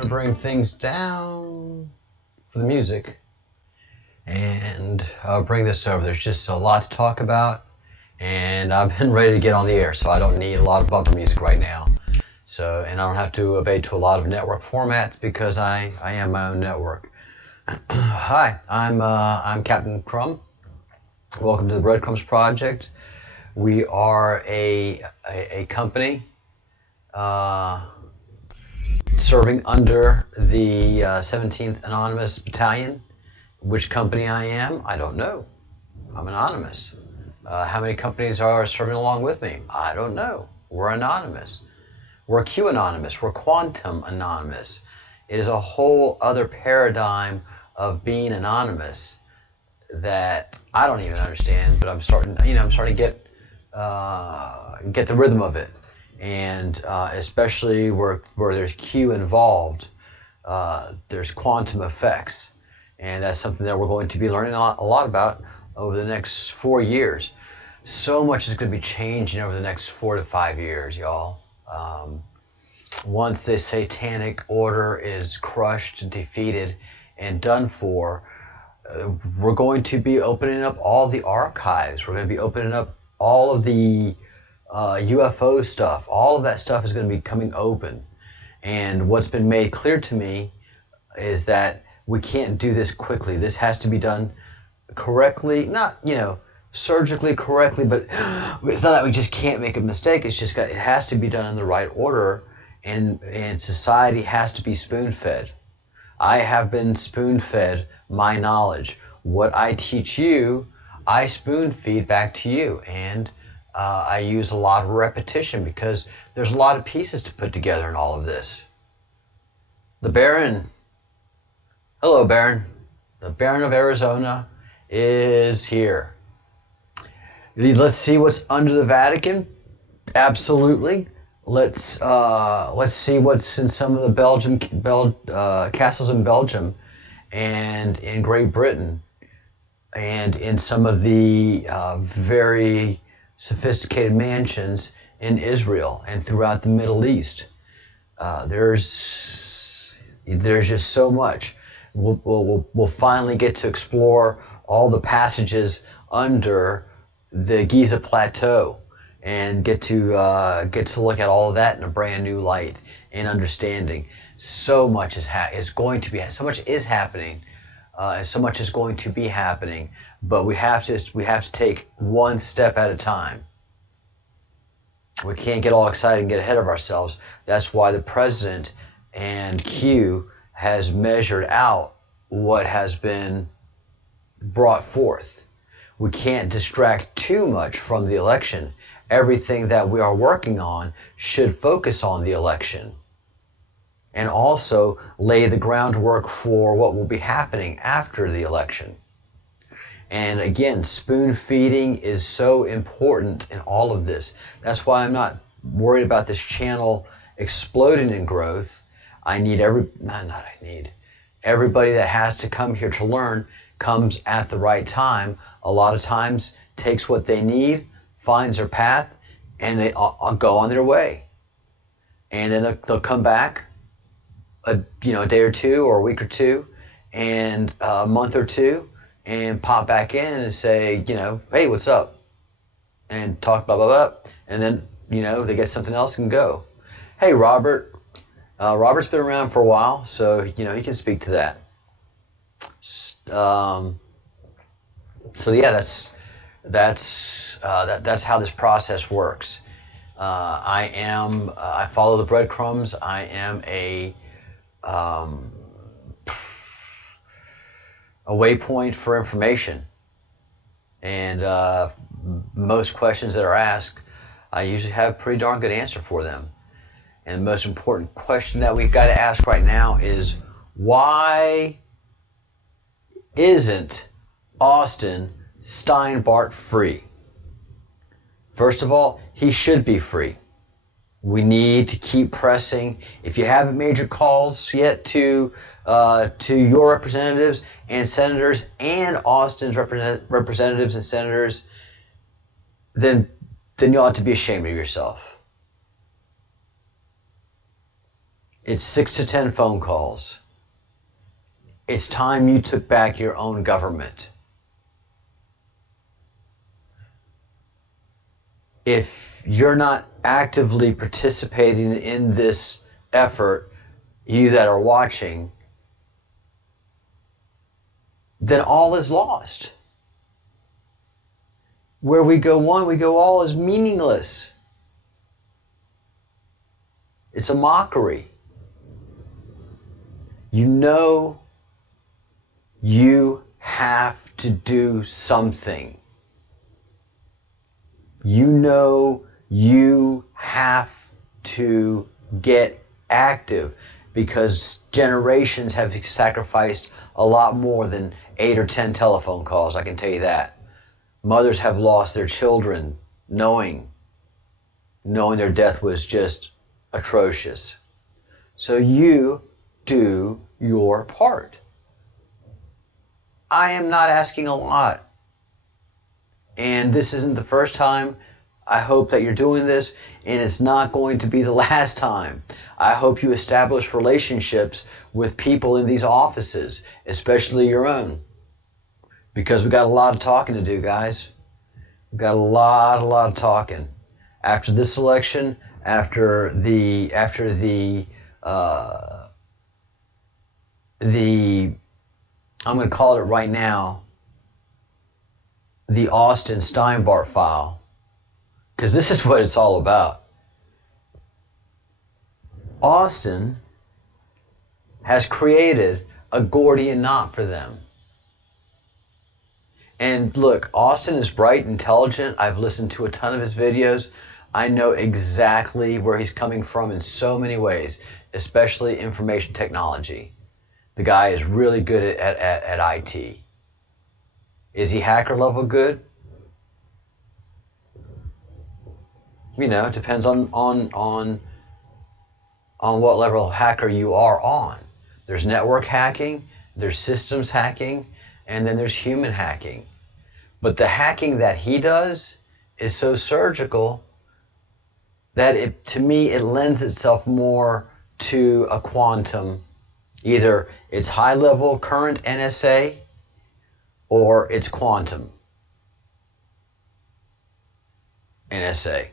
going to bring things down for the music and bring this over. There's just a lot to talk about, and I've been ready to get on the air, so I don't need a lot of bumper music right now. So, and I don't have to obey to a lot of network formats because I am my own network. Hi, I'm Captain Crumb. Welcome to the Breadcrumbs Project. We are a company serving under the 17th Anonymous Battalion. Which company I am, I don't know. I'm anonymous. How many companies are serving along with me? I don't know. We're anonymous. We're Q anonymous. We're quantum anonymous. It is a whole other paradigm of being anonymous that I don't even understand, but I'm starting to get the rhythm of it. And especially where there's Q involved, there's quantum effects. And that's something that we're going to be learning a lot about over the next 4 years. So much is going to be changing over the next 4 to 5 years, y'all. Once the satanic order is crushed, defeated, and done for, we're going to be opening up all the archives. We're going to be opening up all of the UFO stuff. All of that stuff is going to be coming open. And what's been made clear to me is that we can't do this quickly. This has to be done correctly, not, surgically correctly, but it's not that we just can't make a mistake. It's just it has to be done in the right order, and society has to be spoon-fed. I have been spoon-fed my knowledge. What I teach you, I spoon-feed back to you, and I use a lot of repetition because there's a lot of pieces to put together in all of this. The Baron, hello Baron, the Baron of Arizona is here. Let's see what's under the Vatican. Absolutely. Let's see what's in some of the castles in Belgium and in Great Britain and in some of the very sophisticated mansions in Israel and throughout the Middle East. There's just so much. We'll finally get to explore all the passages under the Giza Plateau and get to look at all of that in a brand new light and understanding. So much is going to be, so much is happening, and so much is going to be happening. But we have to take one step at a time. We can't get all excited and get ahead of ourselves. That's why the president and Q has measured out what has been brought forth. We can't distract too much from the election. Everything that we are working on should focus on the election and also lay the groundwork for what will be happening after the election. And again, spoon feeding is so important in all of this. That's why I'm not worried about this channel exploding in growth. Everybody that has to come here to learn comes at the right time. A lot of times takes what they need, finds their path, and they go on their way. And then they'll come back a day or two or a week or two and a month or two and pop back in and say, hey, what's up? And talk blah, blah, blah. And then, they get something else and go. Hey, Robert. Robert's been around for a while, so, he can speak to that. So yeah, that's how this process works. I follow the breadcrumbs. I am a waypoint for information, and most questions that are asked, I usually have a pretty darn good answer for them. And the most important question that we've got to ask right now is, why isn't Austin Steinbart free? First of all, he should be free. We need to keep pressing. If you haven't made your calls yet to your representatives and senators and Austin's representatives and senators, then you ought to be ashamed of yourself. It's 6 to 10 phone calls. It's time you took back your own government. If you're not actively participating in this effort, you that are watching, then all is lost. Where we go one, we go all is meaningless. It's a mockery. You know you have to do something. You know you have to get active because generations have sacrificed a lot more than 8 or 10 telephone calls, I can tell you that. Mothers have lost their children knowing their death was just atrocious. So you do your part. I am not asking a lot. And this isn't the first time. I hope that you're doing this, and it's not going to be the last time. I hope you establish relationships with people in these offices, especially your own. Because we've got a lot of talking to do, guys. We've got a lot of talking. After this election, after the I'm going to call it right now, the Austin Steinbart file, because this is what it's all about. Austin has created a Gordian knot for them. And look, Austin is bright, intelligent. I've listened to a ton of his videos. I know exactly where he's coming from in so many ways, especially information technology. The guy is really good at IT. Is he hacker level good? You know, it depends on what level of hacker you are on. There's network hacking, there's systems hacking, and then there's human hacking. But the hacking that he does is so surgical that to me it lends itself more to a quantum. Either it's high level current NSA or it's quantum NSA.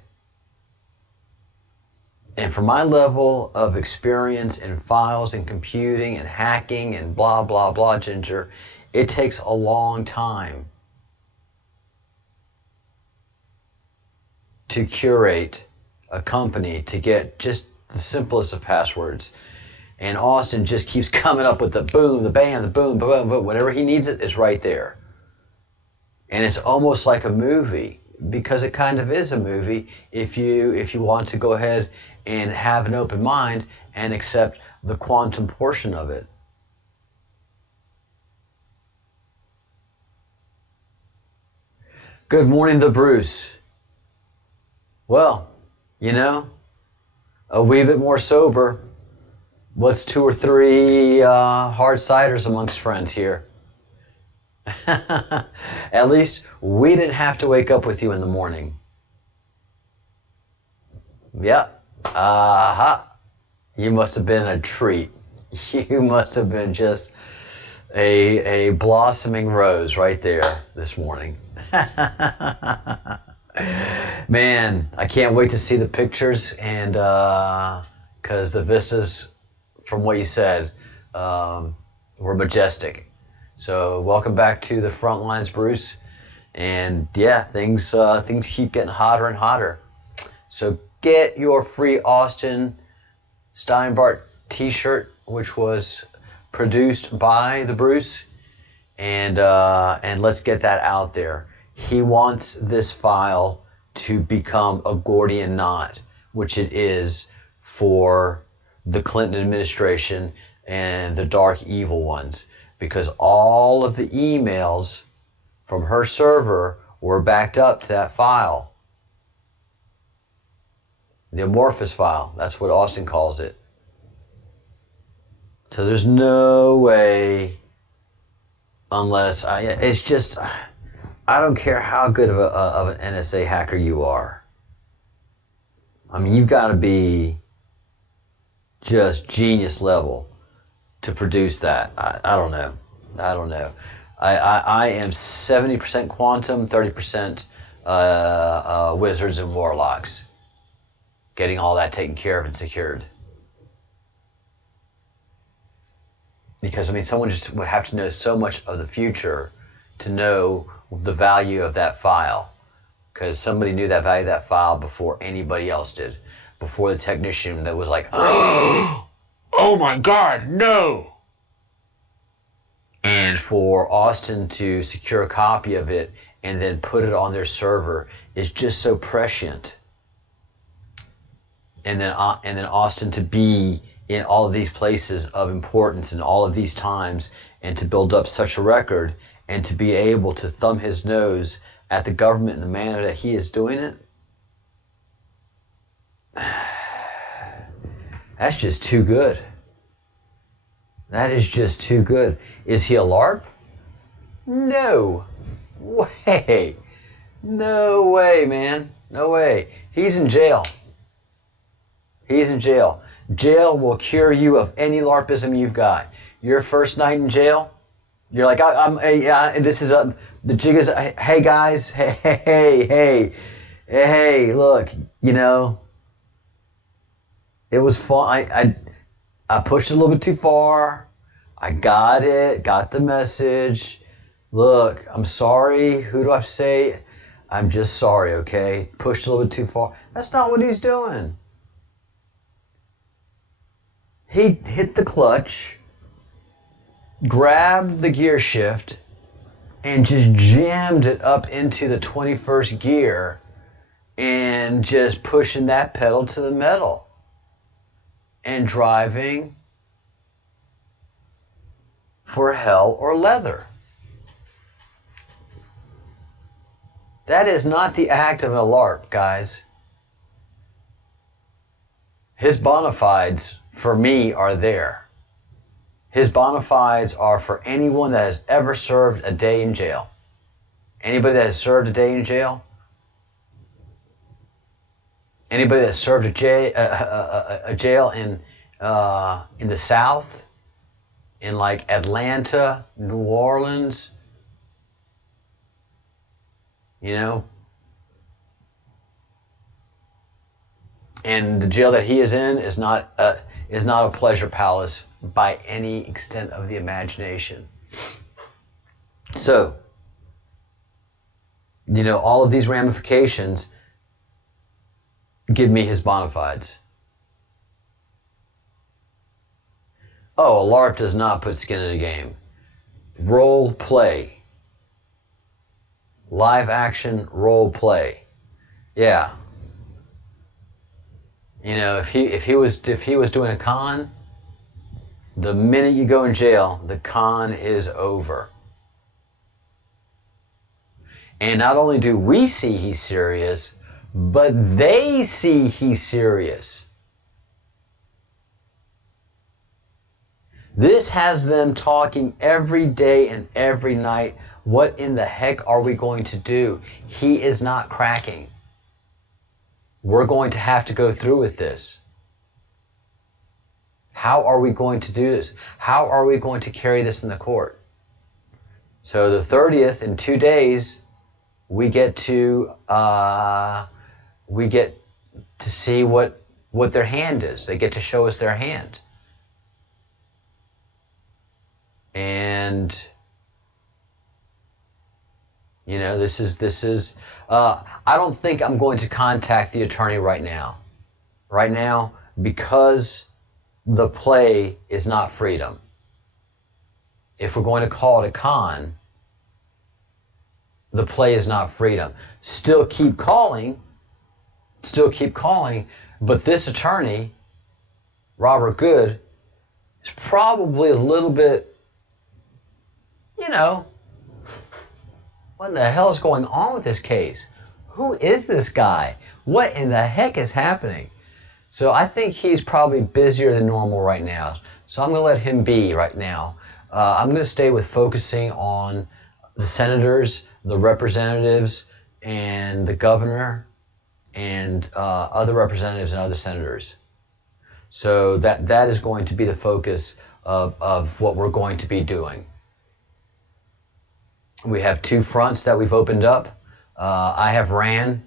And for my level of experience in files and computing and hacking and blah, blah, blah, Ginger, it takes a long time to curate a company to get just the simplest of passwords. And Austin just keeps coming up with the boom, the bam, the boom, boom, boom. Whenever he needs it, it's right there. And it's almost like a movie, because it kind of is a movie if you want to go ahead and have an open mind and accept the quantum portion of it. Good morning, the Bruce. Well, you know, a wee bit more sober. What's 2 or 3 hard ciders amongst friends here? At least we didn't have to wake up with you in the morning. Yep. Aha. You must have been a treat. You must have been just a blossoming rose right there this morning. Man, I can't wait to see the pictures, and because the vistas, from what you said, were majestic. So welcome back to the front lines, Bruce. And yeah, things keep getting hotter and hotter. So get your free Austin Steinbart t-shirt, which was produced by the Bruce, and let's get that out there. He wants this file to become a Gordian knot, which it is for the Clinton administration and the dark evil ones, because all of the emails from her server were backed up to that file. The amorphous file, that's what Austin calls it. So there's no way, unless it's just, I don't care how good of an NSA hacker you are. I mean, you've got to be just genius level to produce that. I don't know. I am 70% quantum, 30% wizards and warlocks. Getting all that taken care of and secured. Because, I mean, someone just would have to know so much of the future to know the value of that file. Because somebody knew that value of that file before anybody else did. Before the technician that was like, oh my God, no. And for Austin to secure a copy of it and then put it on their server is just so prescient. And then Austin to be in all of these places of importance in all of these times and to build up such a record and to be able to thumb his nose at the government in the manner that he is doing it, that's just too good. That is just too good. Is he a LARP? No way. No way, man. No way. He's in jail. He's in jail. Jail will cure you of any LARPism you've got. Your first night in jail, you're like, this is the jig is, hey guys, hey, look, you know, it was fun. I pushed it a little bit too far. I got it, got the message. Look, I'm sorry. Who do I say? I'm just sorry, okay? Pushed a little bit too far. That's not what he's doing. He hit the clutch, grabbed the gear shift, and just jammed it up into the 21st gear and just pushing that pedal to the metal and driving for hell or leather. That is not the act of a LARP, guys. His bona fides, for me, are there. His bona fides are for anyone that has ever served a day in jail. Anybody that has served a day in jail? Anybody that served a jail in the South? In like Atlanta, New Orleans? You know? And the jail that he is in is not a pleasure palace by any extent of the imagination. So, you know, all of these ramifications give me his bona fides. Oh, a LARP does not put skin in the game. Role play. Live action role play. Yeah. You know, if he was doing a con, the minute you go in jail, the con is over. And not only do we see he's serious, but they see he's serious. This has them talking every day and every night. What in the heck are we going to do? He is not cracking. We're going to have to go through with this. How are we going to do this? How are we going to carry this in the court? So the 30th, in 2 days, we get to see what their hand is. They get to show us their hand. And you know, this is I don't think I'm going to contact the attorney right now. Right now, because the play is not freedom. If we're going to call it a con, the play is not freedom. Still keep calling, but this attorney, Robert Good, is probably a little bit, you know, what in the hell is going on with this case? Who is this guy? What in the heck is happening? So I think he's probably busier than normal right now. So I'm going to let him be right now. I'm going to stay with focusing on the senators, the representatives, and the governor, and other representatives and other senators. So that is going to be the focus of what we're going to be doing. We have 2 fronts that we've opened up. I have ran,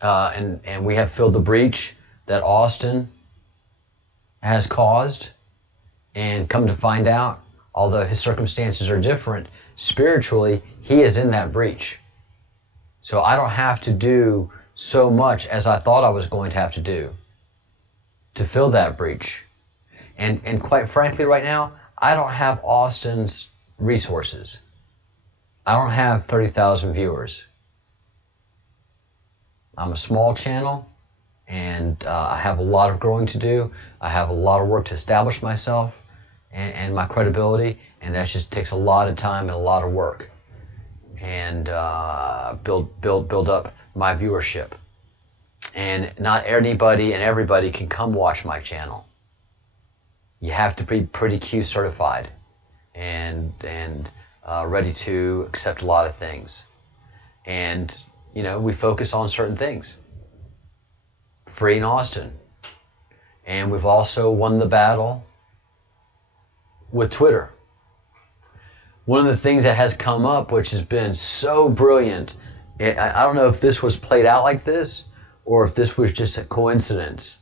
and we have filled the breach that Austin has caused. And come to find out, although his circumstances are different, spiritually, he is in that breach. So I don't have to do so much as I thought I was going to have to do to fill that breach. And quite frankly, right now, I don't have Austin's resources. I don't have 30,000 viewers. I'm a small channel, and I have a lot of growing to do. I have a lot of work to establish myself and my credibility, and that just takes a lot of time and a lot of work, and build up my viewership. And not anybody and everybody can come watch my channel. You have to be pretty Q certified and ready to accept a lot of things. And we focus on certain things. Free in Austin. And we've also won the battle with Twitter. One of the things that has come up, which has been so brilliant, I don't know if this was played out like this or if this was just a coincidence,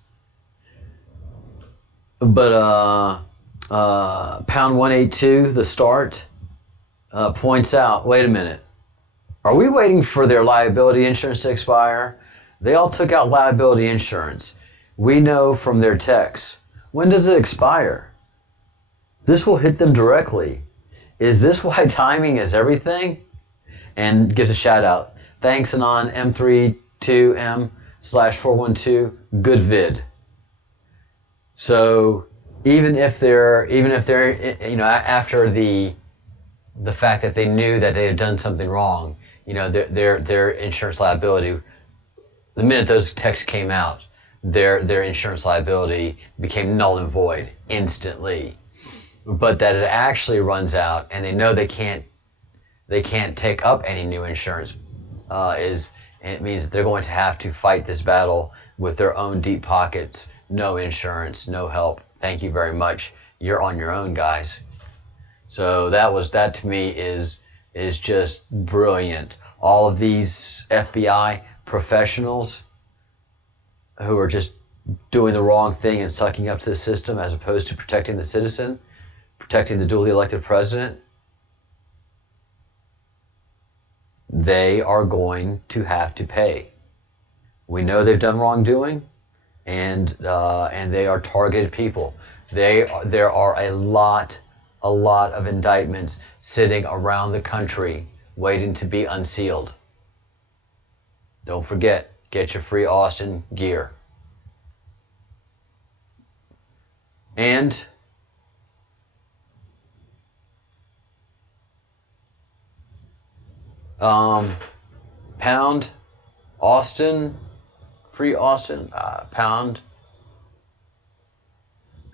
but pound 182, the start, points out, wait a minute, are we waiting for their liability insurance to expire? They all took out liability insurance. We know from their texts. When does it expire? This will hit them directly. Is this why timing is everything? And gives a shout out. Thanks, Anon M32M/412. Good vid. So even if they're after the fact that they knew that they had done something wrong, their insurance liability, the minute those texts came out, their insurance liability became null and void instantly. But that it actually runs out, and they know they can't take up any new insurance, it means that they're going to have to fight this battle with their own deep pockets. No insurance, no help. Thank you very much. You're on your own, guys. So that to me is just brilliant. All of these FBI professionals who are just doing the wrong thing and sucking up to the system as opposed to protecting the citizen, protecting the duly elected president, they are going to have to pay. We know they've done wrongdoing, and they are targeted people. There are a lot of indictments sitting around the country waiting to be unsealed. Don't forget, get your free Austin gear. And pound Austin, free Austin, pound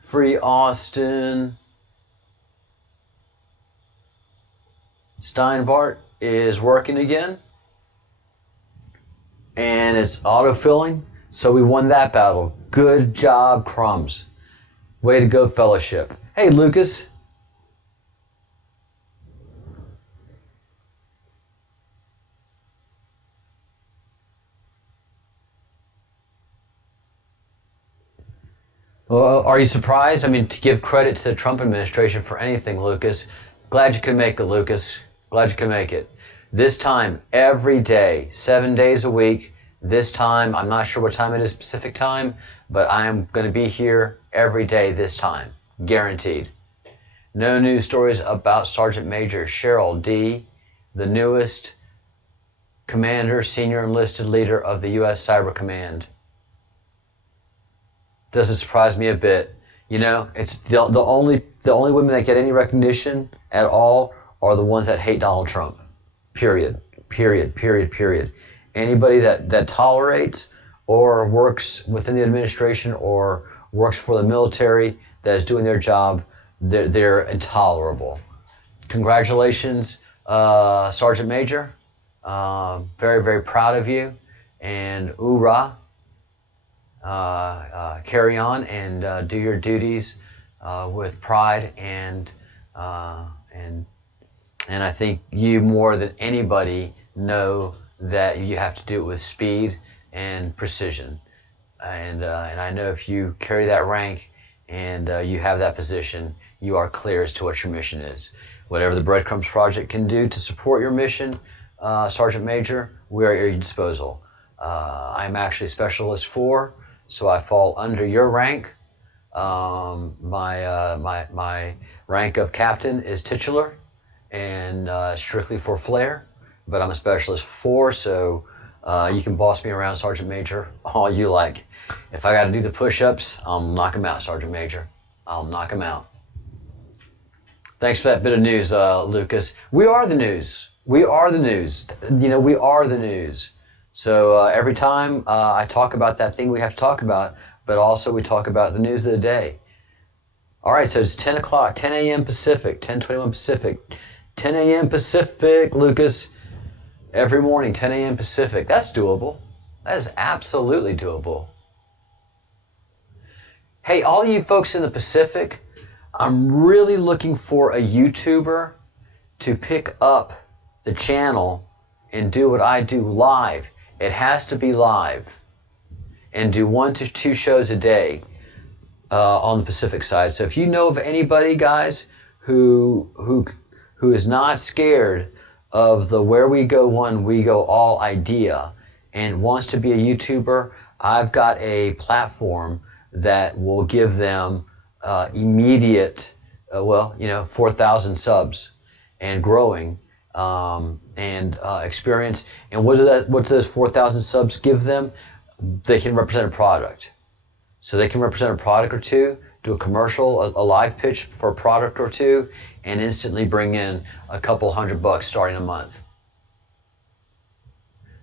free Austin. Steinbart is working again, and it's autofilling, so we won that battle. Good job, Crumbs. Way to go, fellowship. Hey, Lucas. Well, are you surprised? I mean, to give credit to the Trump administration for anything, Lucas. Glad you could make it, Lucas. Glad you could make it. This time, every day, 7 days a week. This time, I'm not sure what time it is, Pacific time, but I am going to be here every day this time. Guaranteed. No news stories about Sergeant Major Cheryl D., the newest commander, senior enlisted leader of the U.S. Cyber Command. Doesn't surprise me a bit. It's the only women that get any recognition at all are the ones that hate Donald Trump. Period. Anybody that tolerates or works within the administration or works for the military that is doing their job, they're intolerable. Congratulations, Sergeant Major. Very, very proud of you. And hoorah. carry on and do your duties with pride and I think you more than anybody know that you have to do it with speed and precision. And I know if you carry that rank and you have that position, you are clear as to what your mission is. Whatever the Breadcrumbs Project can do to support your mission, Sergeant Major, we are at your disposal. I'm actually Specialist 4, so I fall under your rank. My rank of captain is titular and strictly for flair, but I'm a Specialist 4, so you can boss me around, Sergeant Major, all you like. If I got to do the push-ups, I'll knock them out, Sergeant Major. I'll knock them out. Thanks for that bit of news, Lucas. We are the news. We are the news. You know, we are the news. So every time I talk about that thing we have to talk about, but also we talk about the news of the day. All right, so it's 10 o'clock, 10 a.m. Pacific, 10:21 Pacific, 10 a.m. Pacific, Lucas. Every morning, 10 a.m. Pacific. That's doable. That is absolutely doable. Hey, all you folks in the Pacific, I'm really looking for a YouTuber to pick up the channel and do what I do live. It has to be live. And do 1 to 2 shows a day on the Pacific side. So if you know of anybody, guys, who is not scared of the where we go one, we go all idea and wants to be a YouTuber, I've got a platform that will give them immediate, 4,000 subs and growing, and experience. And what do those 4,000 subs give them? They can represent a product. So they can represent a product or two, do a commercial, a live pitch for a product or two, and instantly bring in a couple $100 starting a month.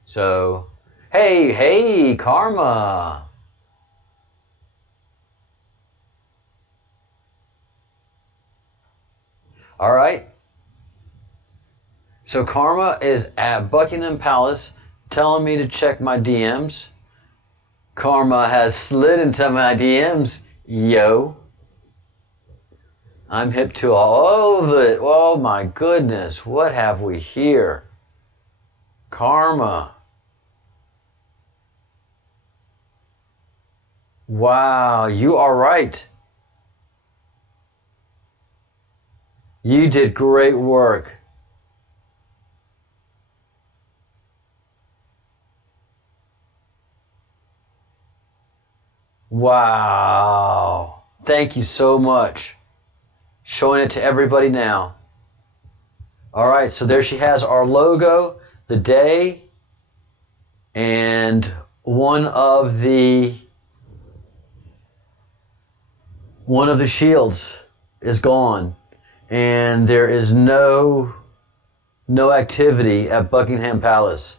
So, hey, Karma. All right. So Karma is at Buckingham Palace telling me to check my DMs. Karma has slid into my DMs. Yo. I'm hip to all of it. Oh my goodness. What have we here? Karma. Wow, you are right. You did great work. Wow. Thank you so much. Showing it to everybody now. All right, so there she has our logo, the day, and one of the shields is gone. And there is no activity at Buckingham Palace.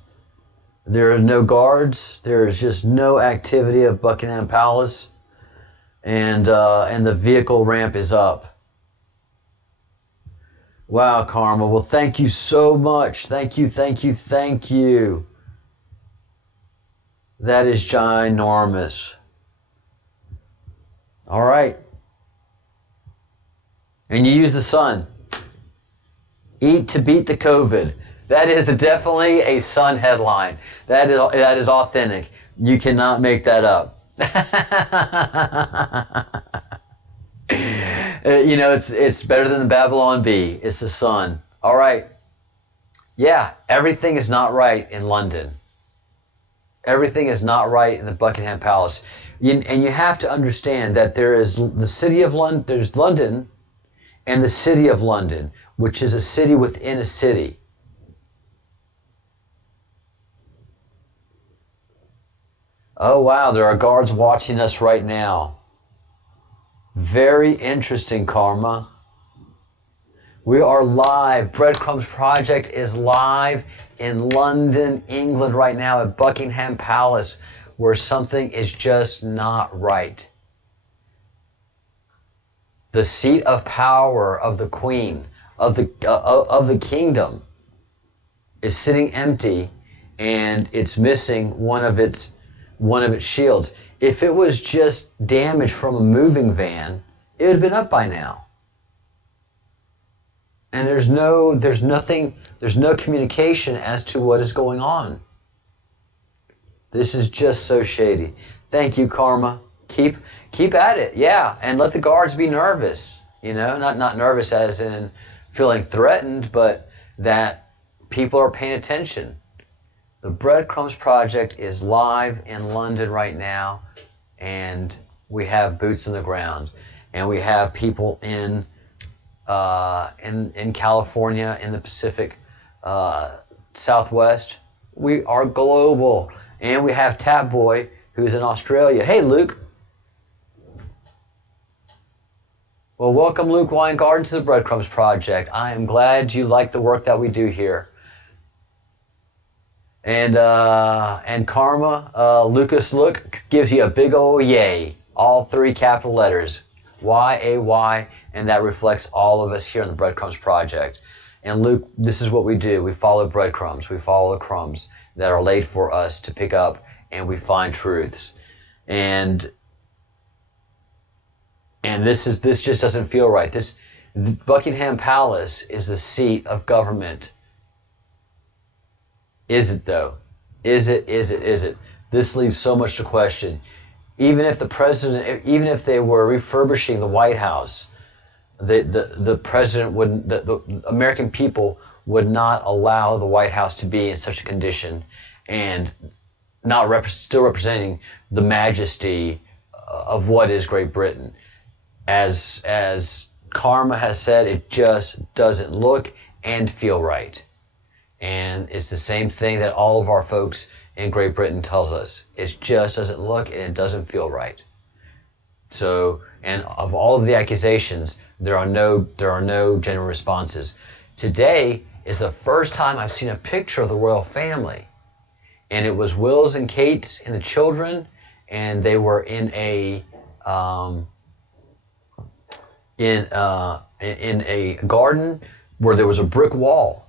There are no guards. There is just no activity at Buckingham Palace, and the vehicle ramp is up. Wow, Karma. Well, thank you so much. Thank you. That is ginormous. All right. And you use the sun. Eat to beat the COVID. That is definitely a Sun headline. That is authentic. You cannot make that up. It's better than the Babylon Bee. It's the Sun. All right. Yeah, everything is not right in London. Everything is not right in the Buckingham Palace. And you have to understand that there is the city of London. There's London. And the city of London, which is a city within a city. Oh, wow, there are guards watching us right now. Very interesting, Karma. We are live. Breadcrumbs Project is live in London, England right now at Buckingham Palace, where something is just not right. The seat of power of the Queen, of the kingdom, is sitting empty, and it's missing one of its one of its shields. If it was just damage from a moving van, it would have been up by now. And there's no communication as to what is going on. This is just so shady. Thank you, Karma. Keep at it, yeah, and let the guards be nervous. You know, not nervous as in feeling threatened, but that people are paying attention. The Breadcrumbs Project is live in London right now, and we have boots on the ground, and we have people in California, in the Pacific Southwest. We are global, and we have Tap Boy, who's in Australia. Hey, Luke. Well, welcome, Luke Weingarten, to the Breadcrumbs Project. I am glad you like the work that we do here. And Karma, Lucas Look gives you a big old yay. All 3 capital letters. Y-A-Y, and that reflects all of us here on the Breadcrumbs Project. And Luke, this is what we do. We follow breadcrumbs. We follow the crumbs that are laid for us to pick up, and we find truths. And this just doesn't feel right. Buckingham Palace is the seat of government. Is it though? Is it? This leaves so much to question. Even if the president, even if they were refurbishing the White House, the president wouldn't, the American people would not allow the White House to be in such a condition, and still representing the majesty of what is Great Britain. As Karma has said, it just doesn't look and feel right. And it's the same thing that all of our folks in Great Britain tells us. It just doesn't look and it doesn't feel right. So, and of all of the accusations, there are no genuine responses. Today is the first time I've seen a picture of the royal family, and it was Wills and Kate and the children, and they were in a garden where there was a brick wall.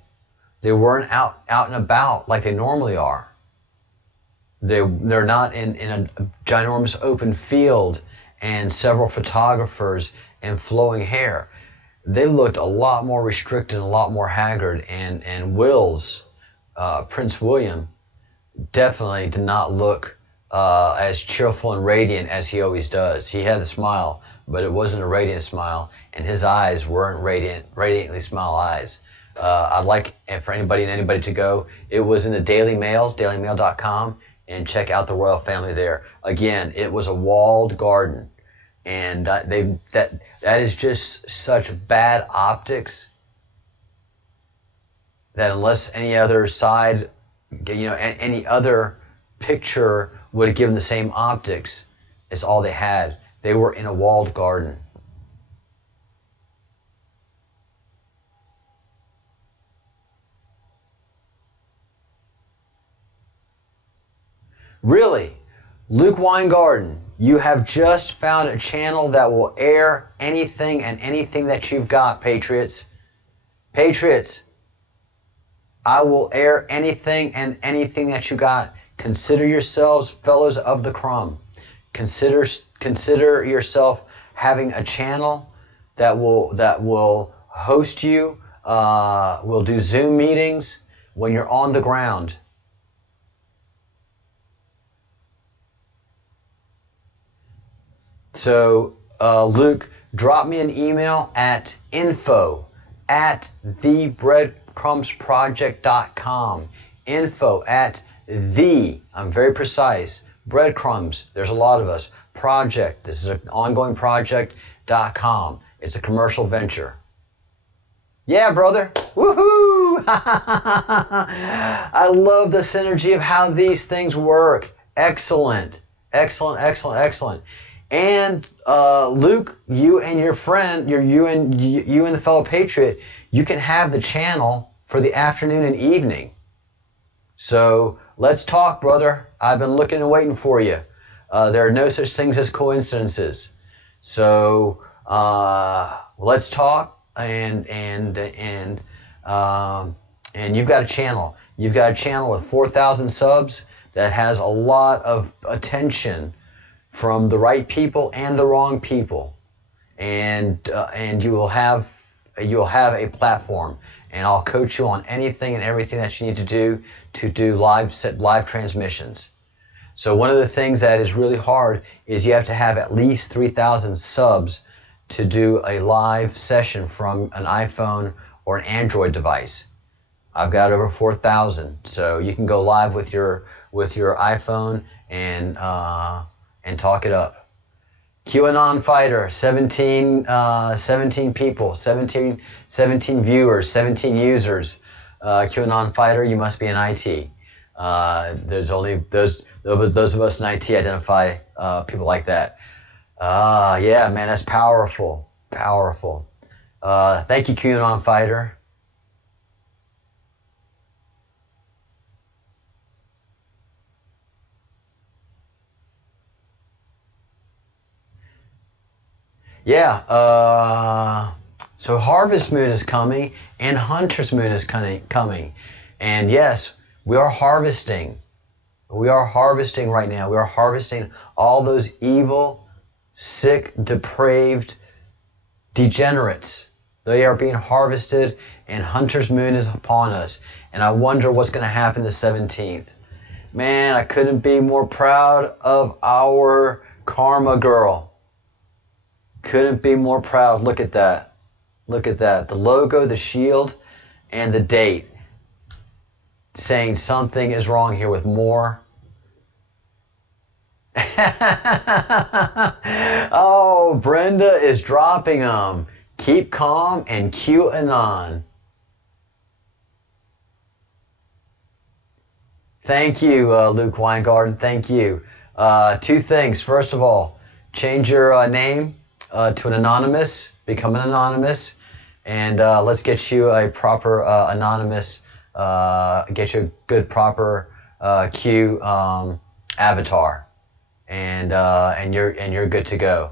They weren't out and about like they normally are. They're not in a ginormous open field and several photographers and flowing hair. They looked a lot more restricted and a lot more haggard. And Wills, Prince William, definitely did not look as cheerful and radiant as he always does. He had a smile, but it wasn't a radiant smile, and his eyes weren't radiantly smile eyes. I'd like for anybody to go. It was in the Daily Mail, dailymail.com, and check out the royal family there. Again, it was a walled garden, and that is just such bad optics that unless any other side, any other picture would have given the same optics, it's all they had. They were in a walled garden. Really, Luke Weingarten, you have just found a channel that will air anything and anything that you've got, Patriots. Patriots, I will air anything and anything that you got. Consider yourselves fellows of the crumb. Consider yourself having a channel that will host you. Will do Zoom meetings when you're on the ground. So, Luke, drop me an email at info@thebreadcrumbsproject.com. I'm very precise, breadcrumbs, there's a lot of us, project, this is an ongoing project.com. It's a commercial venture. Yeah, brother. Woohoo! I love the synergy of how these things work. Excellent. And Luke, you and your friend, you and the fellow patriot, you can have the channel for the afternoon and evening. So let's talk, brother. I've been looking and waiting for you. There are no such things as coincidences. So let's talk, and you've got a channel. You've got a channel with 4,000 subs that has a lot of attention from the right people and the wrong people, and you will have a platform, and I'll coach you on anything and everything that you need to do live transmissions. So one of the things that is really hard is you have to have at least 3,000 subs to do a live session from an iPhone or an Android device. I've got over 4,000, so you can go live with your iPhone and talk it up. QAnon Fighter, 17 people, 17 viewers, 17 users. QAnon Fighter, you must be in IT. There's only those of us in IT identify people like that. Yeah, man, that's powerful. Powerful. Thank you, QAnon Fighter. Yeah, so Harvest Moon is coming and Hunter's Moon is coming. And yes, we are harvesting. We are harvesting right now. We are harvesting all those evil, sick, depraved degenerates. They are being harvested, and Hunter's Moon is upon us. And I wonder what's going to happen the 17th. Man, I couldn't be more proud of our Karma girl. Couldn't be more proud. Look at that. Look at that. The logo, the shield, and the date. Saying something is wrong here with more. Oh, Brenda is dropping them. Keep calm and QAnon. Thank you, Luke Weingarten. Thank you. Two things. First of all, change your name to an anonymous. Become an anonymous. And let's get you a proper anonymous, get you a good proper Q avatar. And you're good to go.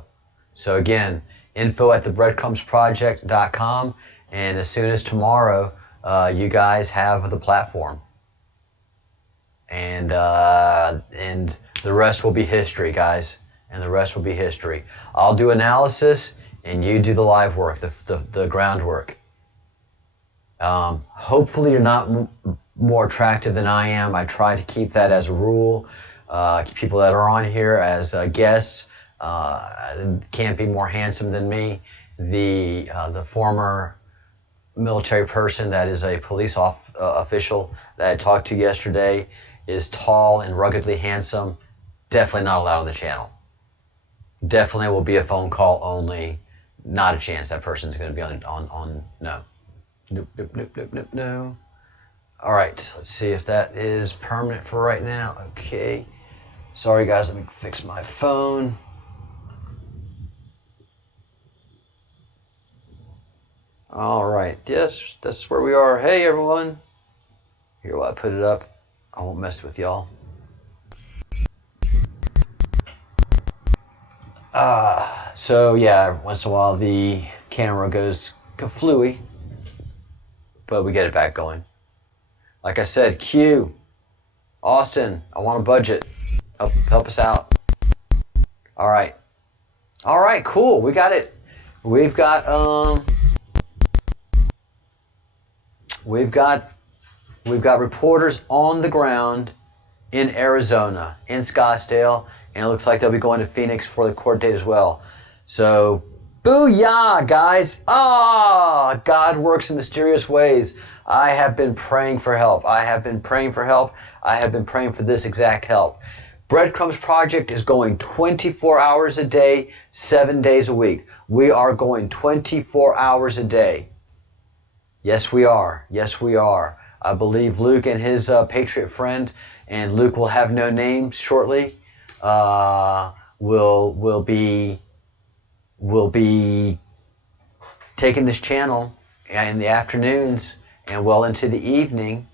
So again, info@thebreadcrumbsproject.com, and as soon as tomorrow, you guys have the platform, and the rest will be history, guys, and the rest will be history. I'll do analysis, and you do the live work, the groundwork. Hopefully, you're not more attractive than I am. I try to keep that as a rule. People that are on here as guests can't be more handsome than me. The former military person that is a police official that I talked to yesterday is tall and ruggedly handsome. Definitely not allowed on the channel. Definitely will be a phone call only. Not a chance that person's going to be on no. Nope, no. All right, let's see if that is permanent for right now. Okay. Sorry, guys, let me fix my phone. All right, yes, that's where we are. Hey, everyone. Here, while I put it up, I won't mess with y'all. So yeah, once in a while the camera goes kaflooey, but we get it back going. Like I said, Q, Austin, I want a budget. Help us out. All right, cool. We got it. We've got reporters on the ground in Arizona, in Scottsdale, and it looks like they'll be going to Phoenix for the court date as well. So, booyah, guys. God works in mysterious ways. I have been praying for help. I have been praying for this exact help. Breadcrumbs Project is going 24 hours a day, 7 days a week. We are going 24 hours a day. Yes, we are. Yes, we are. I believe Luke and his Patriot friend, and Luke will have no name shortly, will be taking this channel in the afternoons and well into the evening,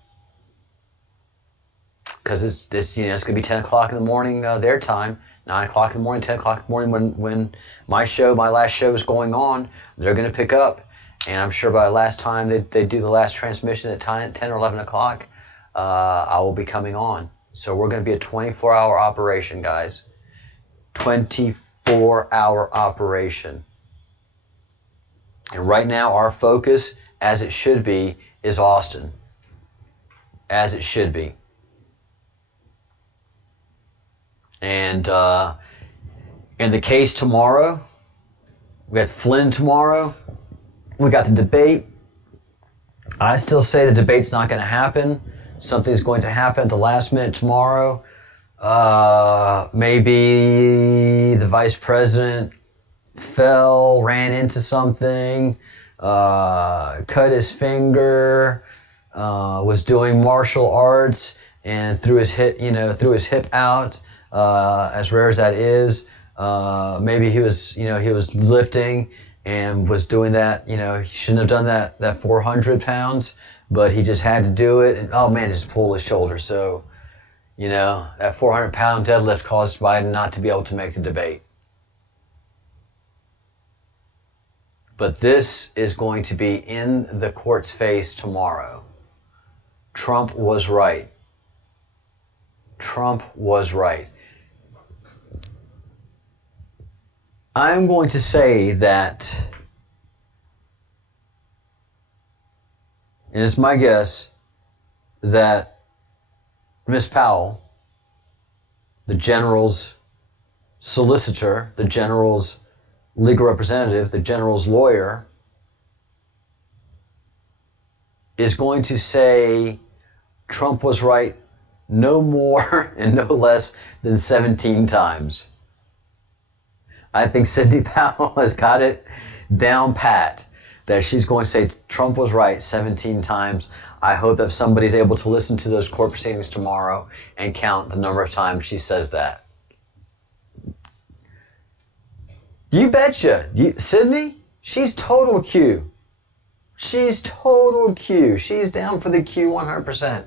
because it's going to be 10 o'clock in the morning their time, 9 o'clock in the morning, 10 o'clock in the morning when my last show is going on. They're going to pick up, and I'm sure by the last time they do the last transmission at 10 or 11 o'clock, I will be coming on. So we're going to be a 24-hour operation, guys. 24-hour operation. And right now, our focus, as it should be, is Austin. As it should be. And in the case tomorrow, we got Flynn tomorrow. We got the debate. I still say the debate's not going to happen. Something's going to happen at the last minute tomorrow. Maybe the vice president fell, ran into something, cut his finger, was doing martial arts and threw his hip out. As rare as that is, maybe he was lifting and was doing that. He shouldn't have done that 400 pounds, but he just had to do it. And oh man, just pulled his shoulder. So, that 400-pound deadlift caused Biden not to be able to make the debate. But this is going to be in the court's face tomorrow. Trump was right. Trump was right. I'm going to say that, and it's my guess, that Miss Powell, the general's solicitor, the general's legal representative, the general's lawyer, is going to say Trump was right no more and no less than 17 times. I think Sidney Powell has got it down pat that she's going to say Trump was right 17 times. I hope that somebody's able to listen to those court proceedings tomorrow and count the number of times she says that. You betcha. Sidney, she's total Q. She's total Q. She's down for the Q 100%.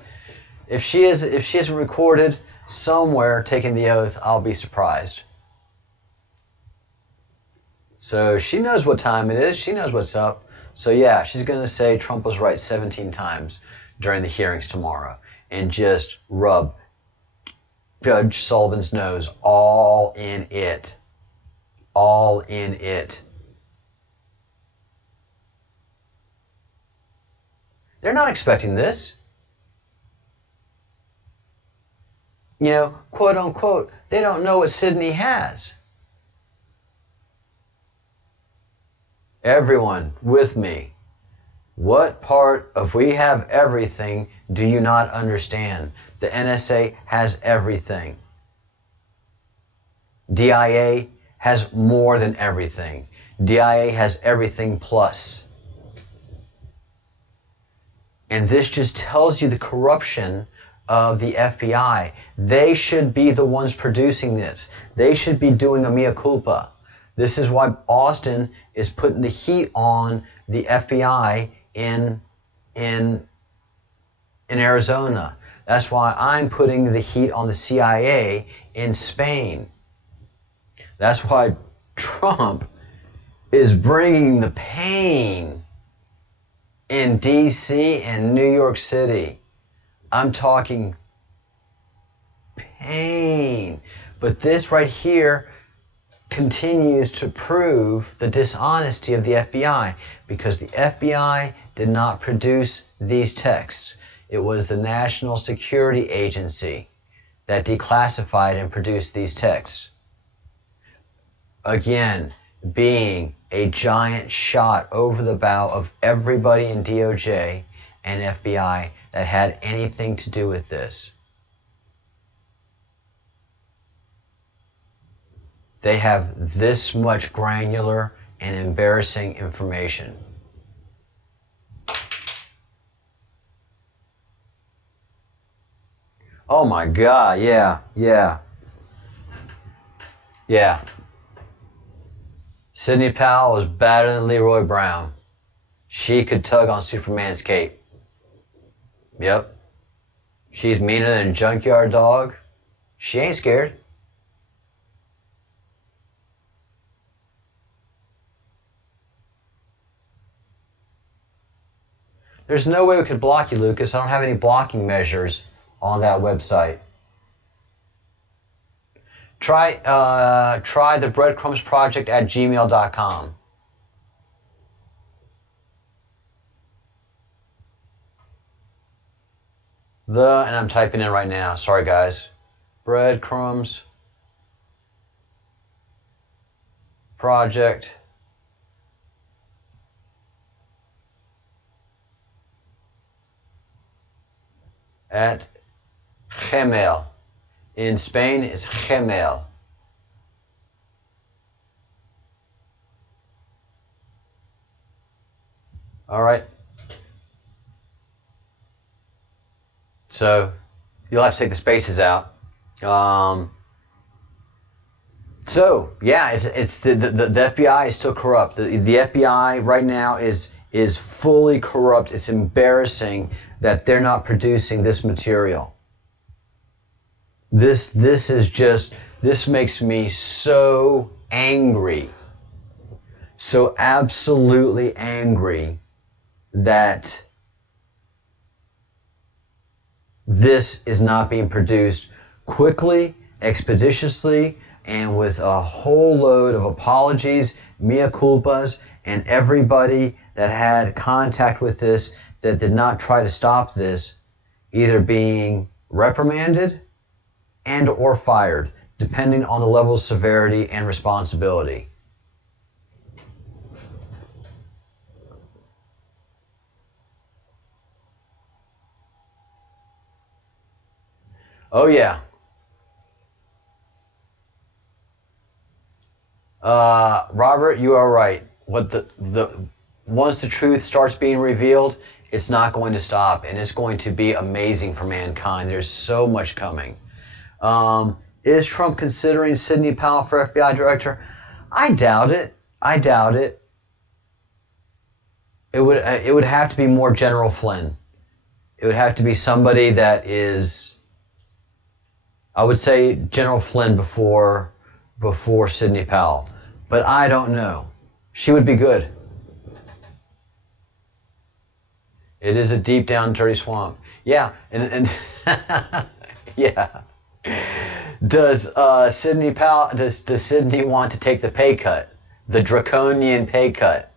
If she isn't recorded somewhere taking the oath, I'll be surprised. So she knows what time it is. She knows what's up. So yeah, she's going to say Trump was right 17 times during the hearings tomorrow and just rub Judge Sullivan's nose all in it. All in it. They're not expecting this. Quote unquote, they don't know what Sidney has. Everyone with me. What part of we have everything do you not understand? The NSA has everything. DIA has more than everything. DIA has everything plus. And this just tells you the corruption of the FBI. They should be the ones producing this. They should be doing a mea culpa. This is why Austin is putting the heat on the FBI in Arizona. That's why I'm putting the heat on the CIA in Spain. That's why Trump is bringing the pain in D.C. and New York City. I'm talking pain. But this right here continues to prove the dishonesty of the FBI, because the FBI did not produce these texts. It was the National Security Agency that declassified and produced these texts. Again, being a giant shot over the bow of everybody in DOJ and FBI that had anything to do with this. They have this much granular and embarrassing information. Oh my God, yeah. Sidney Powell is better than Leroy Brown. She could tug on Superman's cape. Yep. She's meaner than a junkyard dog. She ain't scared. There's no way we could block you, Lucas. I don't have any blocking measures on that website. Try the Breadcrumbs Project at gmail.com. And I'm typing in right now. Sorry, guys. Breadcrumbs Project at Gmail. In Spain, it's Gmail. All right. So you'll have to take the spaces out. So yeah, it's the FBI is still corrupt. The FBI right now is fully corrupt. It's embarrassing that they're not producing this material. This makes me so angry, so absolutely angry that this is not being produced quickly, expeditiously, and with a whole load of apologies, mea culpas, and everybody that had contact with this that did not try to stop this either being reprimanded and or fired, depending on the level of severity and responsibility. Oh yeah. Robert, you are right. Once the truth starts being revealed, it's not going to stop, and it's going to be amazing for mankind. There's so much coming. Is Trump considering Sidney Powell for FBI director? I doubt it. I doubt it. It would have to be more General Flynn. It would have to be somebody that is, I would say General Flynn before Sidney Powell. But I don't know. She would be good. It is a deep down dirty swamp. Yeah, and yeah. Does Sidney want to take the pay cut? The draconian pay cut?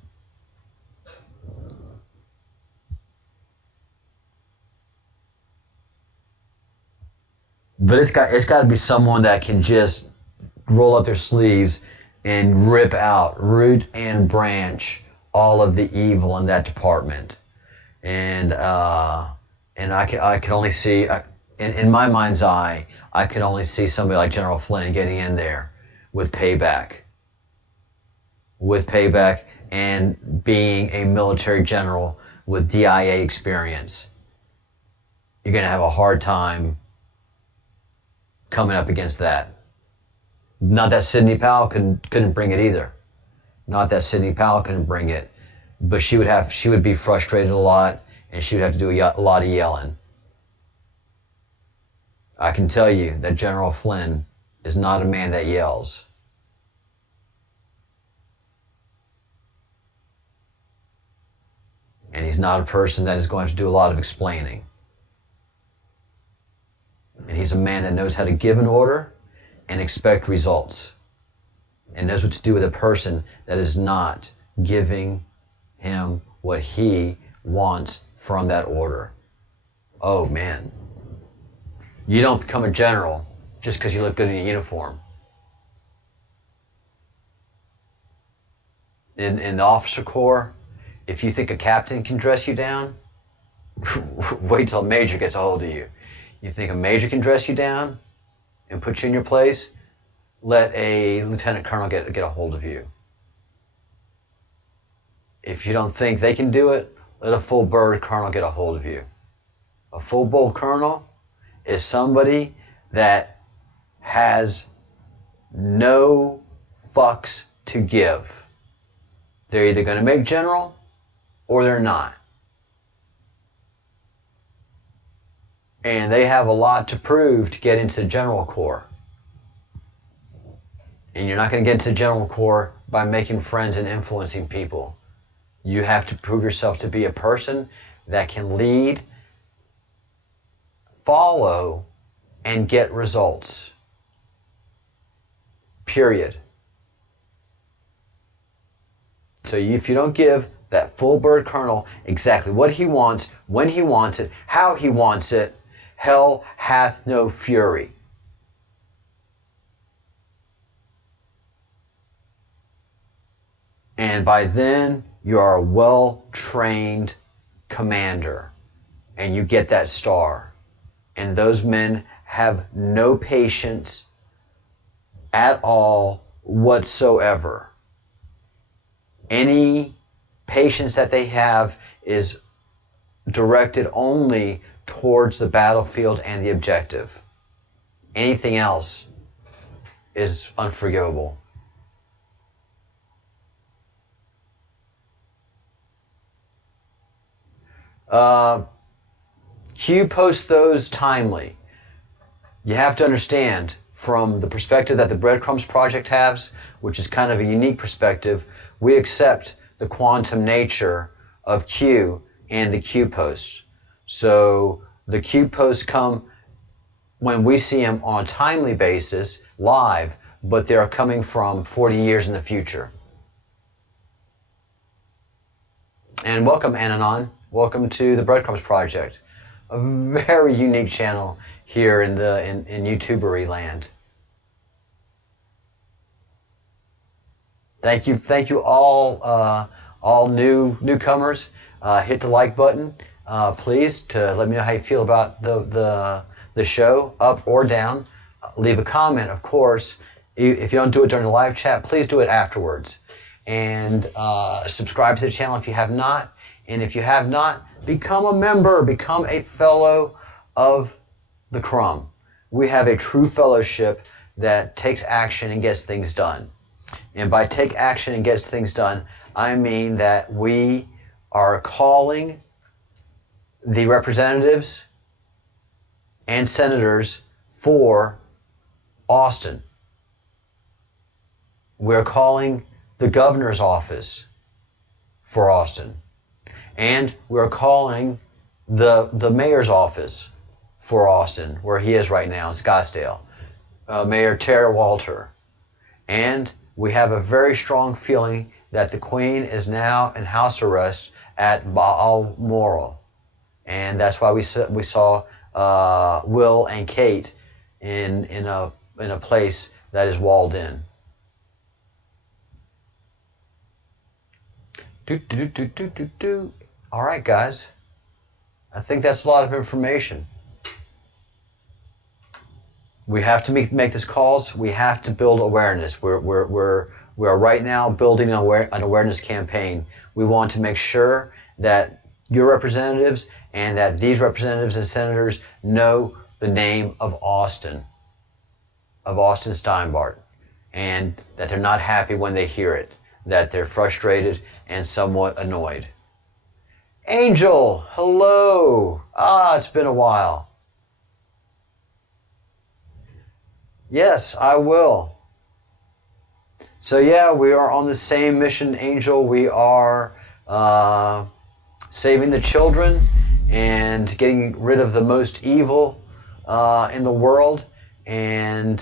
But it's got to be someone that can just roll up their sleeves and rip out root and branch all of the evil in that department. And I can only see, in my mind's eye, I could only see somebody like General Flynn getting in there with payback and being a military general with DIA experience. You're going to have a hard time coming up against that. Not that Sidney Powell couldn't bring it either. Not that Sidney Powell couldn't bring it, but she would be frustrated a lot, and she would have to do a lot of yelling. I can tell you that General Flynn is not a man that yells. And he's not a person that is going to do a lot of explaining. And he's a man that knows how to give an order and expect results, and knows what to do with a person that is not giving him what he wants from that order. Oh man. You don't become a general just because you look good in a uniform. In the officer corps, if you think a captain can dress you down, wait till a major gets a hold of you. You think a major can dress you down and put you in your place? Let a lieutenant colonel get a hold of you. If you don't think they can do it, let a full bird colonel get a hold of you. A full bird colonel is somebody that has no fucks to give. They're either going to make general or they're not. And they have a lot to prove to get into the General Corps. And you're not going to get into the General Corps by making friends and influencing people. You have to prove yourself to be a person that can lead, follow, and get results. period. So if you don't give that full bird kernel exactly what he wants, when he wants it, how he wants it, hell hath no fury. And by then, you are a well-trained commander, and you get that star. And those men have no patience at all whatsoever. Any patience that they have is directed only towards the battlefield and the objective. Anything else is unforgivable. Q posts those timely. You have to understand, from the perspective that the Breadcrumbs project has, which is kind of a unique perspective, we accept the quantum nature of Q and the Q posts. So the Q posts come when we see them on a timely basis, live, but they are coming from 40 years in the future. And welcome, Ananon. Welcome to the Breadcrumbs project, a very unique channel here in YouTubery land. Thank you all newcomers. Hit the like button, please, to let me know how you feel about the show, up or down. Leave a comment, of course. If you don't do it during the live chat, please do it afterwards. And subscribe to the channel if you have not. And if you have not, become a member, become a fellow of the Crumb. We have a true fellowship that takes action and gets things done. And by take action and gets things done, I mean that we are calling the representatives and senators for Austin. We're calling the governor's office for Austin. And we're calling the mayor's office for Austin, where he is right now in Scottsdale, Mayor Tara Walter. And we have a very strong feeling that the Queen is now in house arrest at Balmoral. And that's why we saw Will and Kate in a place that is walled in. All right, guys. I think that's a lot of information. We have to make these calls. We have to build awareness. We are right now building an awareness campaign. We want to make sure that your representatives and that these representatives and senators know the name of Austin Steinbart, and that they're not happy when they hear it, that they're frustrated and somewhat annoyed. Angel, hello. It's been a while. Yes, I will. So yeah, we are on the same mission, Angel. We are saving the children and getting rid of the most evil in the world. And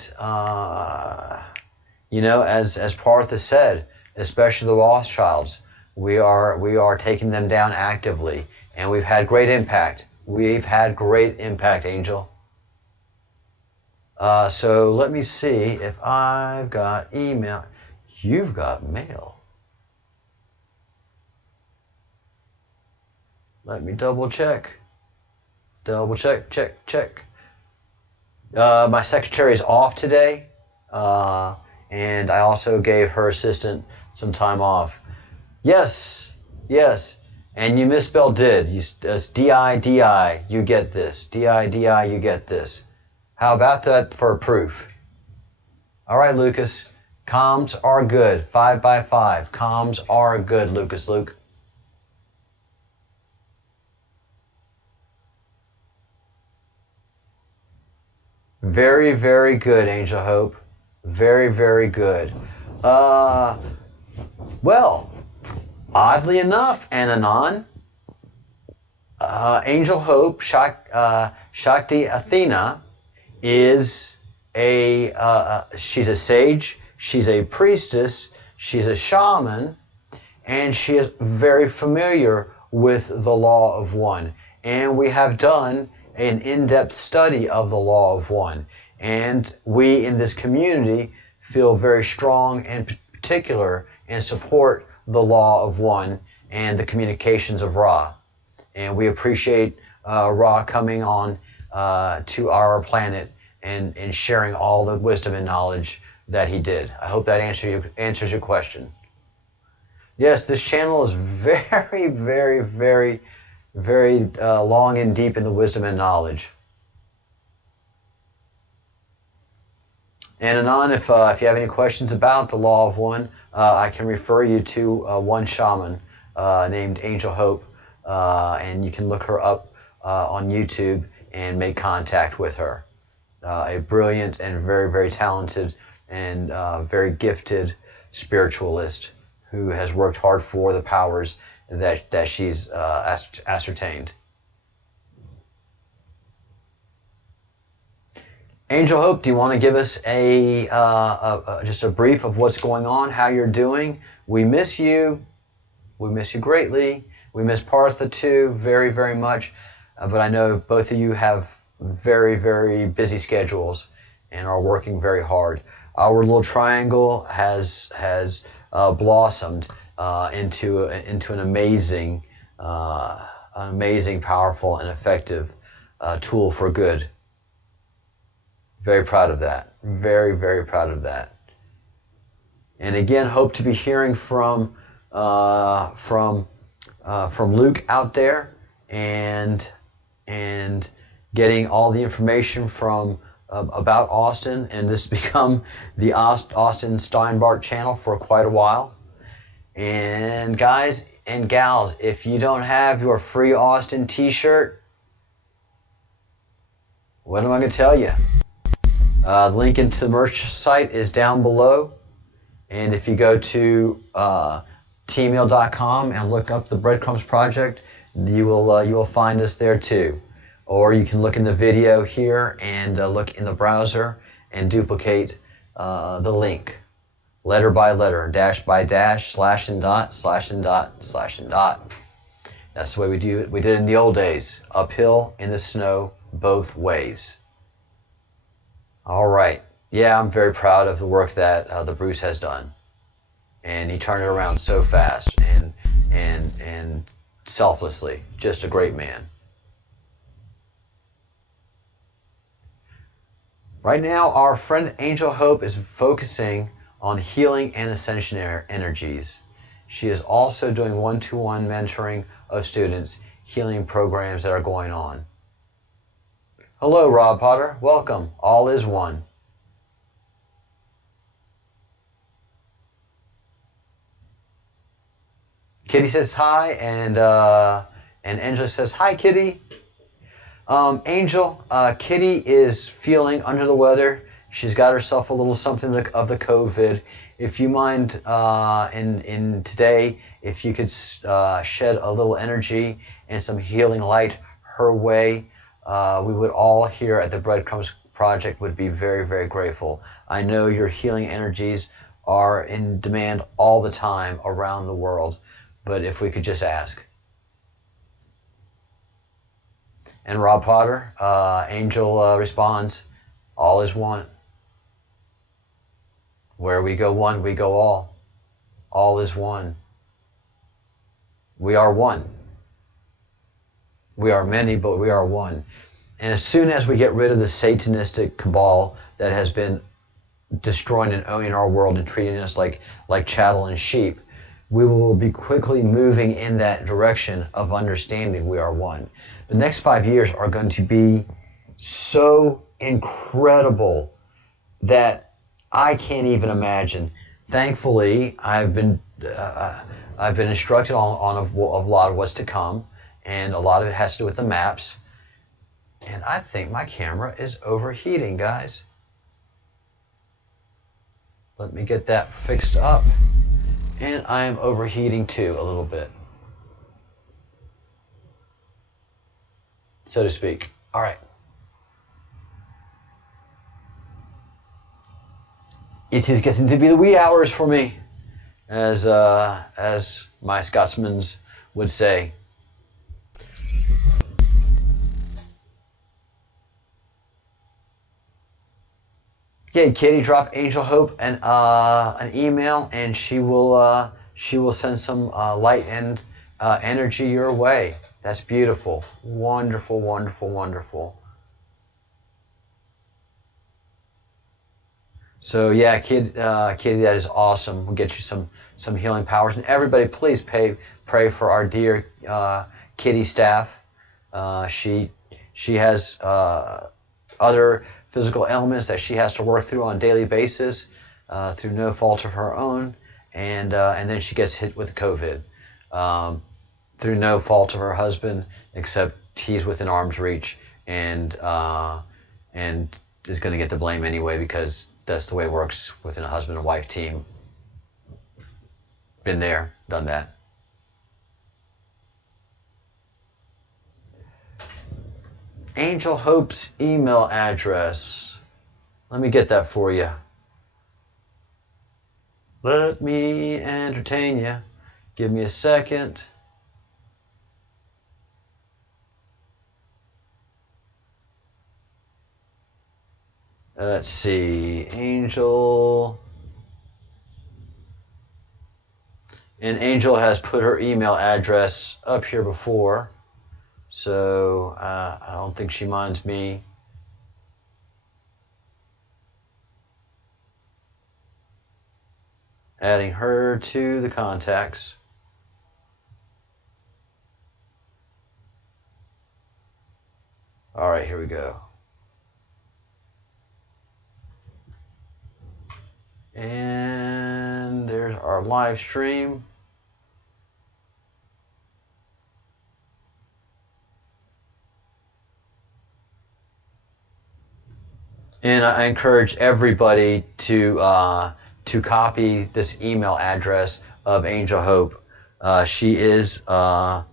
as Parth has said, especially the Rothschilds, we are taking them down actively, and we've had great impact. We've had great impact, Angel. So let me see if I've got email. You've got mail. Let me double check. Check. My secretary is off today, and I also gave her assistant some time off. Yes. And you misspelled did. It's D-I-D-I. You get this. D-I-D-I, you get this. How about that for proof? All right, Lucas. Comms are good. 5 by 5. Comms are good, Luke. Very, very good, Angel Hope. Very, very good. Well, oddly enough, Ananon, Angel Hope, Shakti Athena, is she's a sage, She's a priestess, she's a shaman, and she is very familiar with the law of one. And we have done an in-depth study of the law of one. And we in this community feel very strong and particular and support the law of one and the communications of Ra. And we appreciate Ra coming on to our planet and sharing all the wisdom and knowledge that he did. I hope that answers your question. Yes, this channel is very, very, very, very long and deep in the wisdom and knowledge. And Anon, if you have any questions about the law of one, I can refer you to one shaman named Angel Hope, and you can look her up on YouTube and make contact with her. A brilliant and very, very talented and very gifted spiritualist who has worked hard for the powers that she's ascertained. Angel Hope, do you want to give us just a brief of what's going on, how you're doing? We miss you. We miss you greatly. We miss Partha too, very, very much. But I know both of you have very, very busy schedules and are working very hard. Our little triangle has blossomed into an amazing, powerful, and effective tool for good. Very proud of that. Very, very proud of that. And again, hope to be hearing from Luke out there and getting all the information from about Austin. And this has become the Austin Steinbart channel for quite a while. And guys and gals, if you don't have your free Austin t-shirt, what am I going to tell you? The link into the merch site is down below. And if you go to tmail.com and look up the Breadcrumbs Project, you will find us there too. Or you can look in the video here and look in the browser and duplicate the link, letter by letter, dash by dash, slash and dot, slash and dot, slash and dot. That's the way we do it. We did it in the old days, uphill in the snow, both ways. All right. Yeah, I'm very proud of the work that the Bruce has done, and he turned it around so fast and selflessly. Just a great man. Right now, our friend Angel Hope is focusing on healing and ascension energies. She is also doing one-to-one mentoring of students, healing programs that are going on. Hello, Rob Potter. Welcome. All is one. Kitty says hi, and Angela says hi, Kitty. Angel, Kitty is feeling under the weather. She's got herself a little something of the COVID. If you mind, in today, if you could shed a little energy and some healing light her way, we would all here at the Breadcrumbs Project would be very, very grateful. I know your healing energies are in demand all the time around the world, but if we could just ask. And Rob Potter, Angel responds, all is one. Where we go one, we go all. All is one. We are one. We are many, but we are one. And as soon as we get rid of the satanistic cabal that has been destroying and owning our world and treating us like chattel and sheep, we will be quickly moving in that direction of understanding we are one. The next 5 years are going to be so incredible that I can't even imagine. Thankfully, I've been instructed on a lot of what's to come, and a lot of it has to do with the maps. And I think my camera is overheating, guys. Let me get that fixed up. And I am overheating too, a little bit, so to speak. All right. It is getting to be the wee hours for me, as my Scotsmen would say. Yeah, Katie, drop Angel Hope an email, and she will send some light and energy your way. That's beautiful, wonderful, wonderful, wonderful. So yeah, Katie, that is awesome. We'll get you some healing powers, and everybody, please pray for our dear Kitty staff. She has other physical ailments that she has to work through on a daily basis through no fault of her own, and then she gets hit with COVID through no fault of her husband, except he's within arm's reach and is going to get the blame anyway, because that's the way it works within a husband and wife team. Been there, done that. Angel Hope's email address. Let me get that for you. Let me entertain you. Give me a second. Let's see. Angel. And Angel has put her email address up here before. So I don't think she minds me adding her to the contacts. All right, here we go. And there's our live stream. And I encourage everybody to copy this email address of Angel Hope. She is an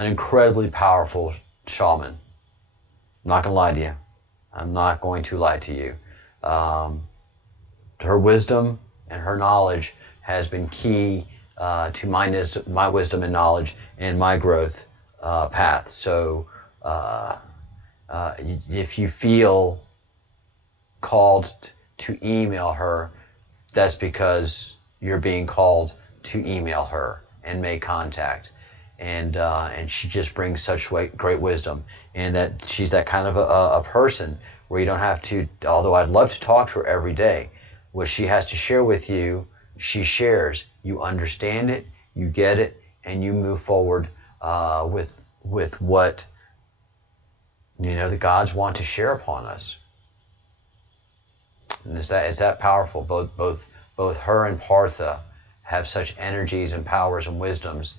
incredibly powerful shaman. I'm not going to lie to you. I'm not going to lie to you. Her wisdom and her knowledge has been key to my wisdom and knowledge and my growth path. So if you feel called to email her, that's because you're being called to email her and make contact. And she just brings such great wisdom, and that she's that kind of a person where you don't have to, although I'd love to talk to her every day, what she has to share with you, she shares. You understand it, you get it, and you move forward with what the gods want to share upon us. And it's that powerful. Both her and Partha have such energies and powers and wisdoms.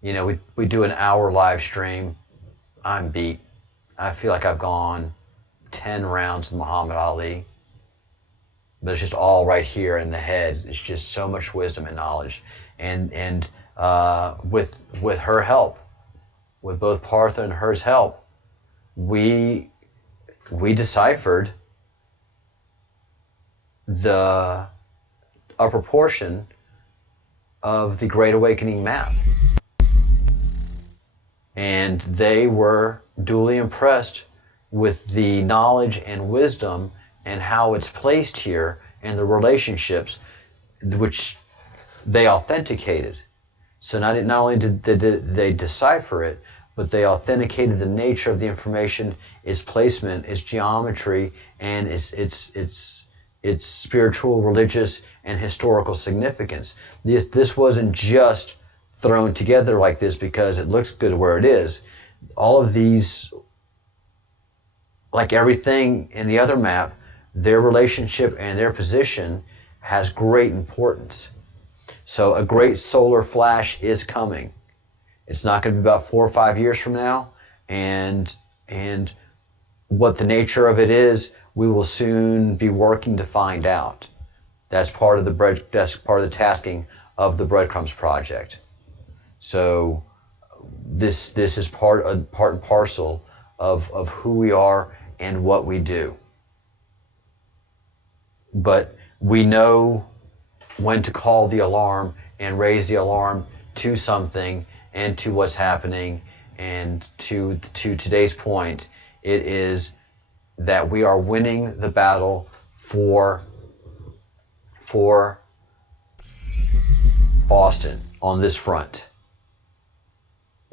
We do an hour live stream. I'm beat. I feel like I've gone 10 rounds with Muhammad Ali. But it's just all right here in the head. It's just so much wisdom and knowledge. And with her help, with both Partha and her's help, we deciphered the upper portion of the Great Awakening map. And they were duly impressed with the knowledge and wisdom and how it's placed here and the relationships which they authenticated. So not only did they decipher it, but they authenticated the nature of the information, its placement, its geometry, and its spiritual, religious, and historical significance. This wasn't just thrown together like this because it looks good where it is. All of these, like everything in the other map, their relationship and their position has great importance. So a great solar flash is coming. It's not going to be about 4 or 5 years from now, and what the nature of it is, we will soon be working to find out. That's part of the tasking of the Breadcrumbs project. So this is part and parcel of who we are and what we do. but we know when to call the alarm and raise the alarm to something and to what's happening. And to today's point, it is that we are winning the battle for Austin on this front.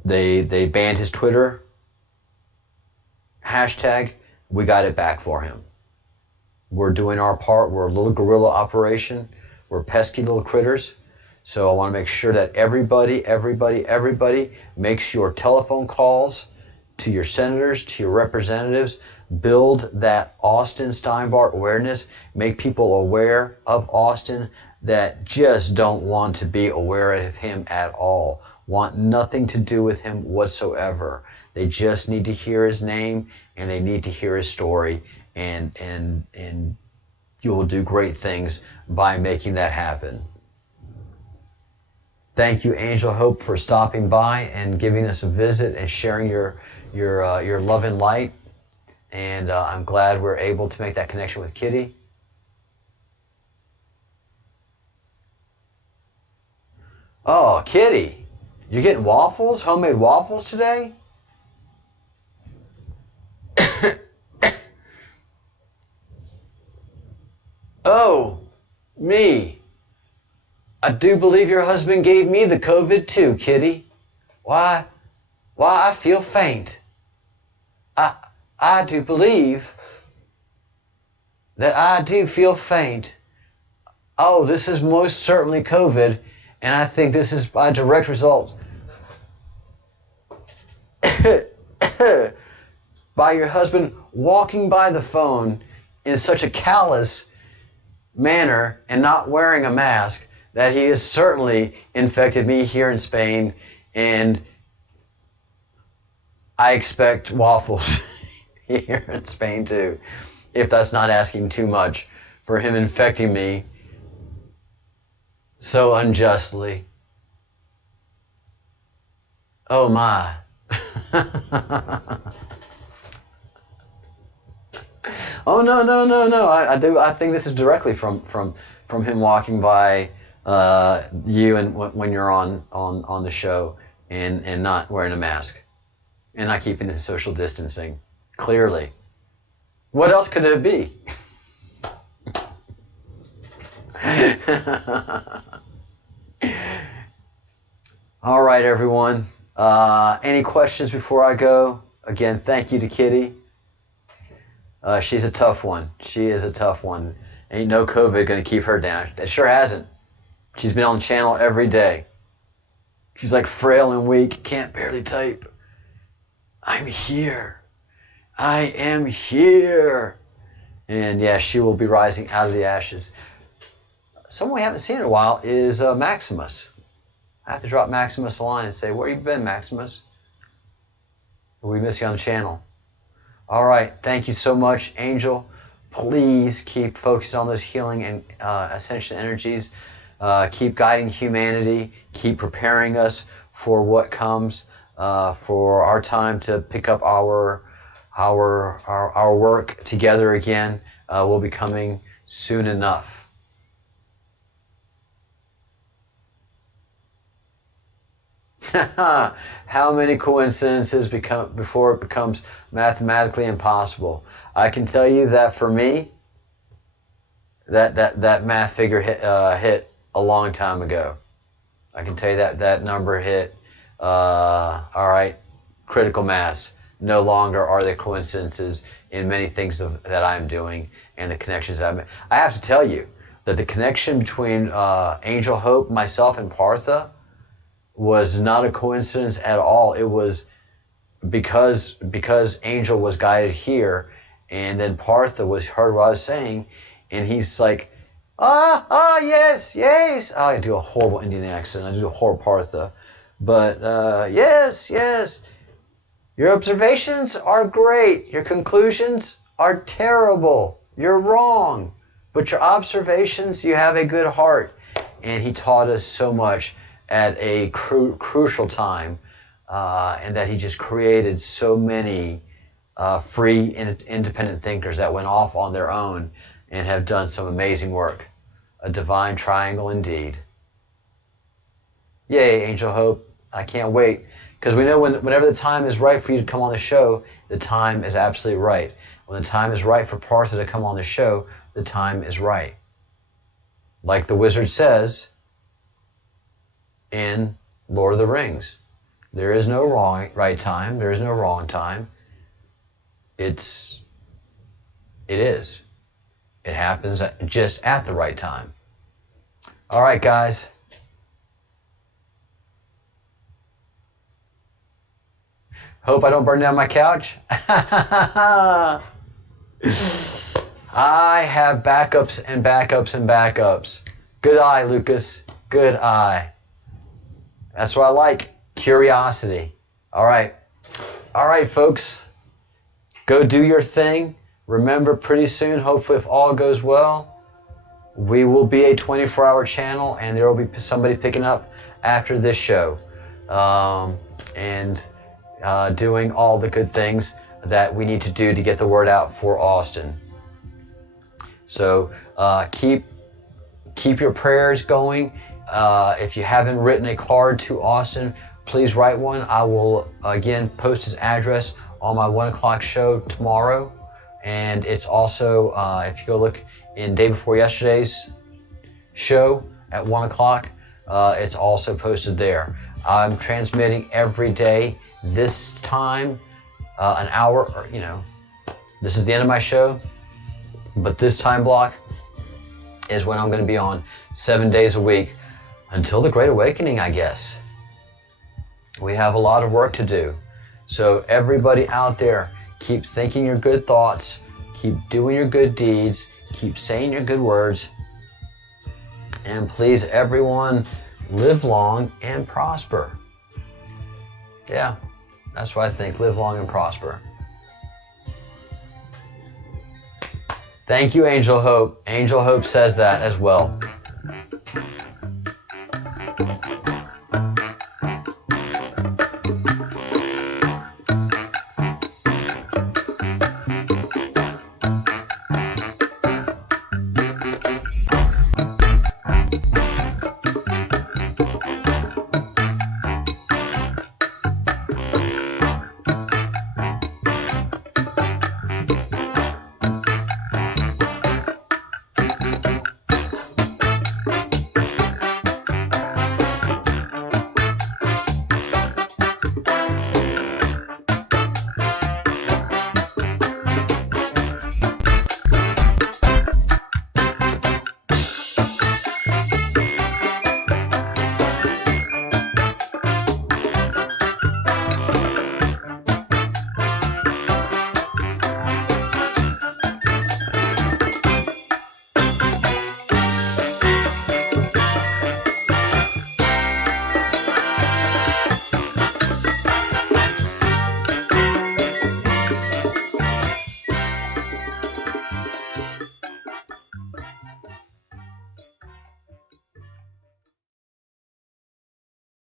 They banned his Twitter hashtag. We got it back for him. We're doing our part. We're a little guerrilla operation. We're pesky little critters. So I want to make sure that everybody makes your telephone calls to your senators, to your representatives. Build that Austin Steinbart awareness. Make people aware of Austin that just don't want to be aware of him at all. Want nothing to do with him whatsoever. They just need to hear his name and they need to hear his story. And you will do great things by making that happen. Thank you, Angel Hope, for stopping by and giving us a visit and sharing your love and light. And I'm glad we're able to make that connection with Kitty. Oh, Kitty, you're getting waffles? Homemade waffles today? Oh, me. I do believe your husband gave me the COVID too, Kitty. Why, I feel faint. I do believe that I do feel faint. Oh, this is most certainly COVID, and I think this is by direct result by your husband walking by the phone in such a callous manner and not wearing a mask that he has certainly infected me here in Spain, and I expect waffles here in Spain too, if that's not asking too much for him infecting me so unjustly. Oh my. Oh no. I think this is directly from him walking by you and when you're on the show and not wearing a mask and not keeping the social distancing. Clearly. What else could it be? All right, everyone. Any questions before I go? Again, thank you to Kitty. She's a tough one. She is a tough one. Ain't no COVID going to keep her down. It sure hasn't. She's been on the channel every day. She's like frail and weak, can't barely type. I'm here. I am here. And yeah, she will be rising out of the ashes. Someone we haven't seen in a while is Maximus. I have to drop Maximus a line and say, where you been, Maximus? We miss you on the channel. All right, thank you so much, Angel. Please keep focused on those healing and ascension energies. Keep guiding humanity. Keep preparing us for what comes, for our time to pick up our work together again. Will be coming soon enough. How many coincidences before it becomes mathematically impossible? I can tell you that for me, that math figure hit a long time ago. I can tell you that number hit. All right, critical mass. No longer are there coincidences in many things that I'm doing and the connections that I'm making. I have to tell you that the connection between Angel Hope, myself, and Partha was not a coincidence at all. It was because Angel was guided here, and then Partha heard what I was saying, and he's like, yes. Oh, I do a horrible Indian accent. I do a horrible Partha. But yes. Your observations are great. Your conclusions are terrible. You're wrong. But your observations, you have a good heart. And he taught us so much at a crucial time, and that he just created so many free, independent thinkers that went off on their own and have done some amazing work. A divine triangle indeed. Yay, Angel Hope. I can't wait. Because we know whenever the time is right for you to come on the show, the time is absolutely right. When the time is right for Partha to come on the show, the time is right. Like the wizard says in Lord of the Rings, there is no right time. There is no wrong time. It is. It happens just at the right time. All right, guys. Hope I don't burn down my couch. I have backups and backups and backups. Good eye, Lucas. Good eye. That's what I like. Curiosity. All right. All right, folks. Go do your thing. Remember, pretty soon, hopefully, if all goes well, we will be a 24-hour channel, and there will be somebody picking up after this show. Doing all the good things that we need to do to get the word out for Austin. So keep your prayers going. If you haven't written a card to Austin, please write one. I will, again, post his address on my 1 o'clock show tomorrow. And it's also, if you go look in day before yesterday's show at 1 o'clock, it's also posted there. I'm transmitting every day. This time, an hour, or, this is the end of my show, but this time block is when I'm going to be on 7 days a week until the Great Awakening, I guess. We have a lot of work to do. So everybody out there, keep thinking your good thoughts, keep doing your good deeds, keep saying your good words, and please, everyone, live long and prosper. Yeah. That's what I think. Live long and prosper. Thank you, Angel Hope. Angel Hope says that as well.